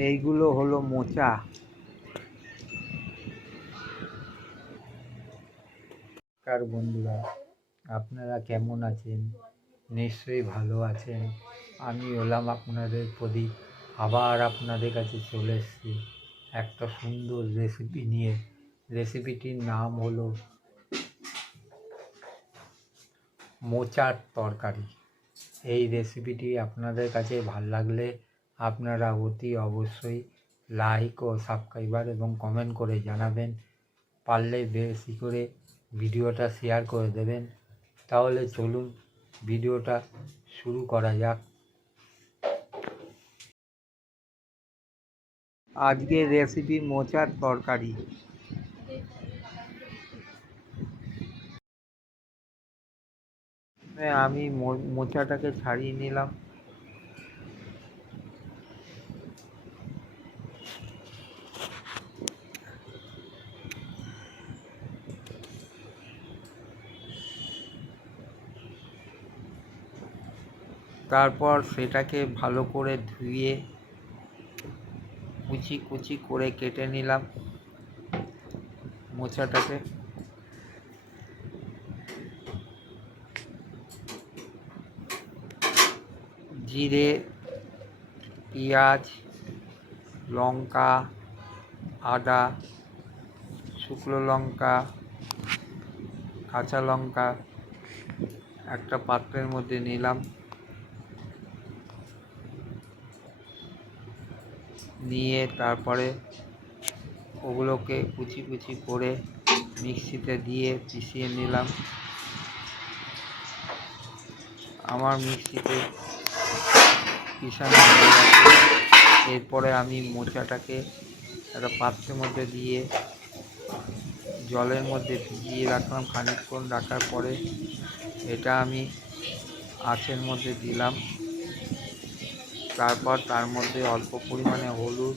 এইগুলো হলো মোচা। কার বন্ধুরা, আপনারা কেমন আছেন? নিশ্চয়ই ভালো আছেন। আমি হলাম আপনাদের প্রদীপ, আবার আপনাদের কাছে চলে এসেছি একটা সুন্দর রেসিপি নিয়ে। রেসিপিটির নাম হলো মোচার তরকারি। এই রেসিপিটি আপনাদের কাছে ভালো লাগলে আপনারা অতি অবশ্যই লাইক ও সাবস্ক্রাইবার এবং কমেন্ট করে জানাবেন। পারলে বেশি করে ভিডিওটা শেয়ার করে দেবেন। তাহলে চলুন ভিডিওটা শুরু করা যাক। আজকের রেসিপি মোচার তরকারি। আমি মোচাটাকে ছাড়িয়ে নিলাম। তারপর সেটাকে ভালো করে ধুয়ে কুচি কুচি করে কেটে নিলাম মোচাটাকে। জিরে, পেঁয়াজ, লঙ্কা, আদা, শুকনো লঙ্কা, কাঁচা লঙ্কা একটা পাত্রের মধ্যে নিলাম। নিয়ে তারপরে ওগুলোকে কুচি কুচি করে মিক্সিতে দিয়ে পিষিয়ে নিলাম। আমার মিক্সিতে পিষানো হয়ে গেছে। এরপরে আমি মোচাটাকে একটা পাত্রের মধ্যে দিয়ে জলের মধ্যে ভিজিয়ে রাখলাম। খানিকক্ষণ রাখার পরে এটা আমি আঁচের মধ্যে দিলাম। তারপর তার মধ্যে অল্প পরিমাণে হলুদ,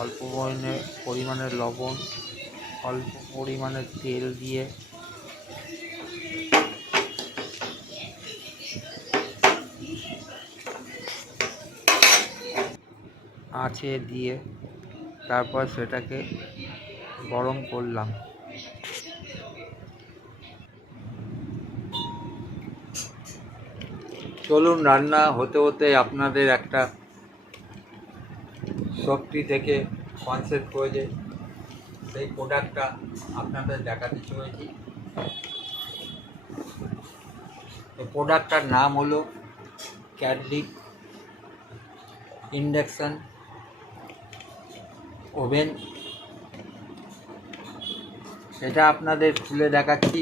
অল্প পরিমাণে লবণ, অল্প পরিমাণে তেল দিয়ে আঁচে দিয়ে তারপর সেটাকে গরম করলাম। চলুন রান্না হতে হতে আপনাদের একটা সবজি থেকে কনসেপ্ট হয়েছে, সেই প্রোডাক্টটা আপনাদের দেখাতে চলেছি। এই প্রোডাক্টটার নাম হলো ক্যাডলিক ইন্ডাকশান ওভেন। এটা আপনাদের খুলে দেখাচ্ছি।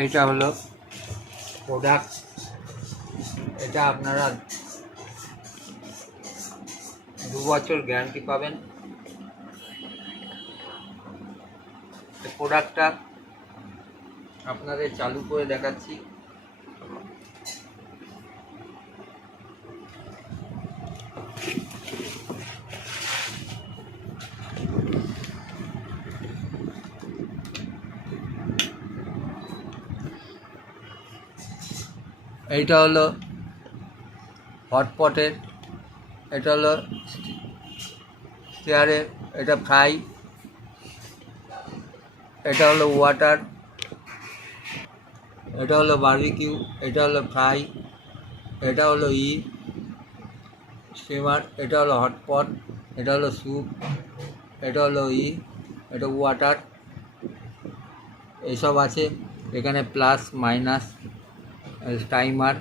এইটা হলো প্রোডাক্ট। এটা আপনারা 2 বছর গ্যারান্টি পাবেন। এই প্রোডাক্টটা আপনাদের চালু করে দেখাচ্ছি। এইটা হলো হটপটের, এটা হলো স্টেয়ারের, এটা ফ্রাই, এটা হলো ওয়াটার, এটা হলো বারবিকিউ, এটা হলো ফ্রাই, এটা হলো স্টিমার, এটা হলো হটপট, এটা হলো স্যুপ, এটা হলো এটা ওয়াটার, এইসব আছে। এখানে প্লাস মাইনাস টাইমার,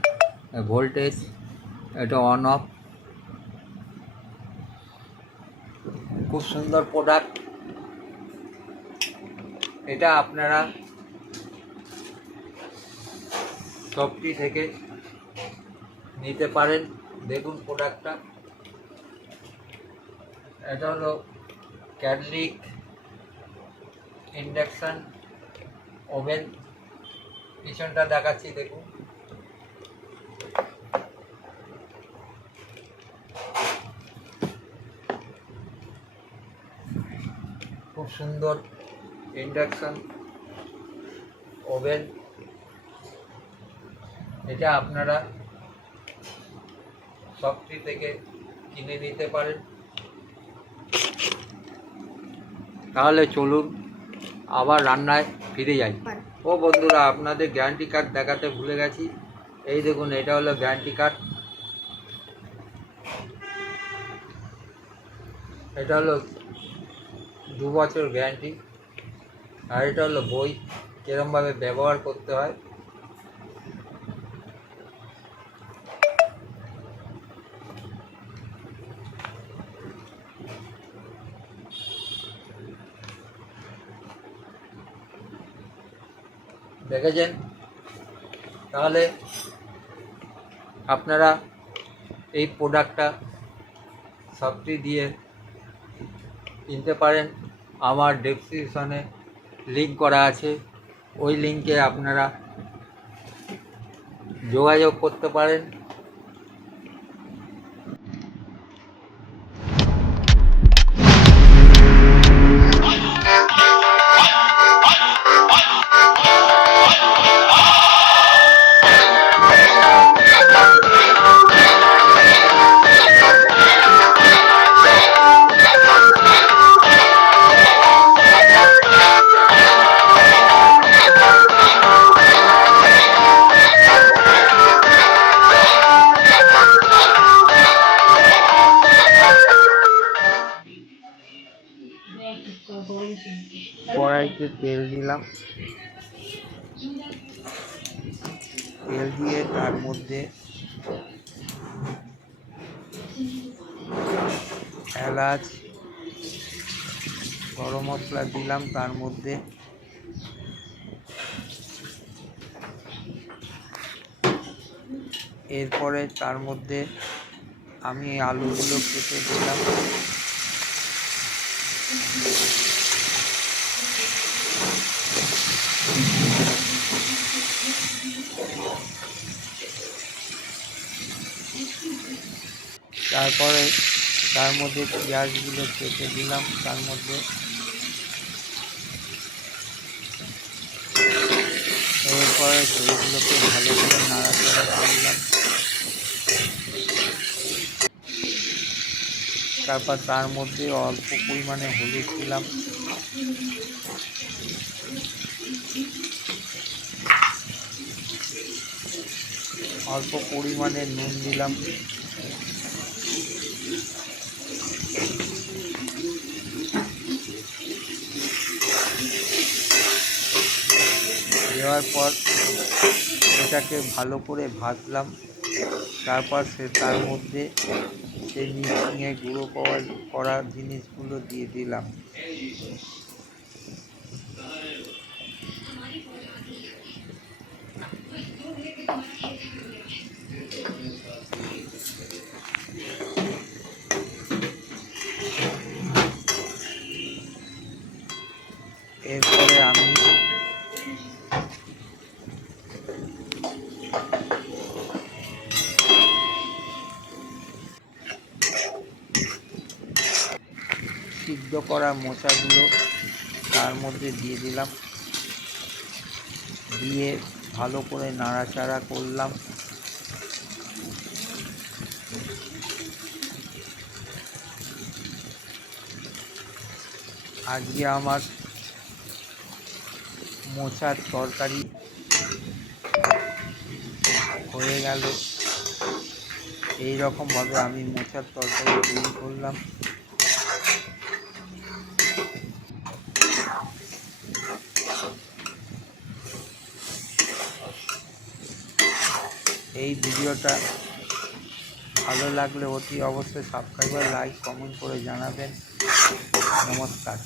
ভোল্টেজ, এটা অন অফ। খুব সুন্দর প্রোডাক্ট। এটা আপনারা শপটি থেকে নিতে পারেন। দেখুন প্রোডাক্টটা। এটা হলো ক্যাডলিক ইন্ডাকশান ওভেন। পিছনটা দেখাচ্ছি, দেখুন। খুব সুন্দর ইন্ডাকশান ওভেন। এটা আপনারা শপটি থেকে কিনে নিতে পারেন। তাহলে চলুন আবার রান্নায় ফিরে যাই। ও বন্ধুরা, আপনাদের গ্যারান্টি কার্ড দেখাতে ভুলে গেছি। এই দেখুন, এটা হলো গ্যারান্টি কার্ড। এটা হলো 2 বছর গ্যারান্টি। আর এটা হলো বই, কিরমভাবে ব্যবহার করতে হয়। দেখেছেন? তাহলে আপনারা এই প্রোডাক্টটা শপটি দিয়ে কিনতে পারেন। আমার ডেসক্রিপশনে লিঙ্ক করা আছে, ওই লিঙ্কে আপনারা যোগাযোগ করতে পারেন। কড়াইতে তেল দিলাম, তেল দিয়ে তার মধ্যে এলাচ, গরম মশলা দিলাম। তার মধ্যে এরপরে তার মধ্যে আমি আলুগুলো কেটে দিলাম। তারপরে তার মধ্যে পেঁয়াজগুলো কেটে দিলাম। তার মধ্যে এরপরে সেইগুলোকে ভালো করে নাড়াচাড়া করলাম। তারপর তার মধ্যে অল্প পরিমাণে হলুদ দিলাম। অল্প পরিমাণে নুন দিলাম। দেওয়ার পর এটাকে ভালো করে ভাজলাম। তারপর তার মধ্যে সেই মিক্সিংয়ে গুঁড়ো করা জিনিসগুলো দিয়ে দিলাম। এরপরে আমি সিদ্ধ করা মোচাগুলো তার মধ্যে দিয়ে দিলাম। দিয়ে ভালো করে নাড়াচাড়া করলাম। আজকে আমার মোচার তরকারি হয়ে গেল। এই রকমভাবে আমি মোচার তরকারি তৈরি করলাম। এই ভিডিওটা ভালো লাগলে অতি অবশ্যই সাবস্ক্রাইব, লাইক, কমেন্ট করে জানাবেন। নমস্কার।